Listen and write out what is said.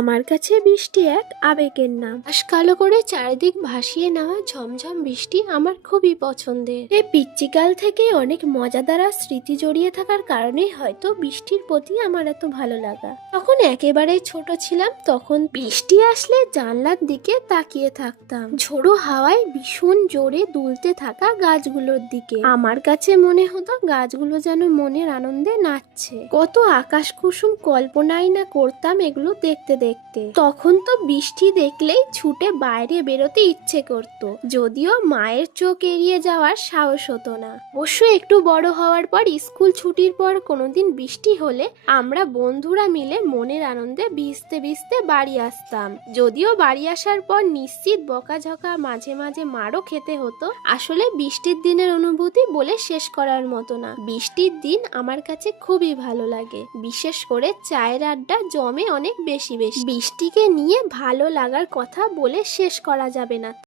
আমার কাছে বৃষ্টি এক আবেগের নাম। আকাশ কালো করে চারিদিক ভাসিয়ে নেওয়া ঝমঝম বৃষ্টি আমার খুবই পছন্দের। এই পিচ্চিকাল থেকে অনেক মজাদার আর স্মৃতি জড়িয়ে থাকার কারণেই হয়তো বৃষ্টির প্রতি আমার এত ভালো লাগা। তখন একেবারে ছোট ছিলাম, তখন বৃষ্টি আসলে জানলার দিকে তাকিয়ে থাকতাম, ঝোড়ো হাওয়ায় ভীষণ জোরে দুলতে থাকা গাছগুলোর দিকে। আমার কাছে মনে হতো গাছগুলো যেন মনের আনন্দে নাচছে। কত আকাশ কুসুম কল্পনাই না করতাম এগুলো দেখতে দেখতে। তখন তো বৃষ্টি দেখলেই ছুটে বাইরে বেরোতে ইচ্ছে করত, যদিও মায়ের চোখ এড়িয়ে যাওয়ার সাহস হতো না। অবশ্য একটু বড় হওয়ার পর স্কুল ছুটির পর কোনোদিন বৃষ্টি হলে আমরা বন্ধুরা মিলে মনের আনন্দে ভিজতে ভিজতে বাড়ি আসতাম। যদিও বাড়ি আসার পর নিশ্চিত বকাঝকা, মাঝে মাঝে মারও খেতে হতো। আসলে বৃষ্টির দিনের অনুভূতি বলে শেষ করার মতো না। বৃষ্টির দিন আমার কাছে খুবই ভালো লাগে, বিশেষ করে চায়ের আড্ডা জমে অনেক বেশি বেশি। বৃষ্টিকে নিয়ে ভালো লাগার কথা বলে শেষ করা যাবে না।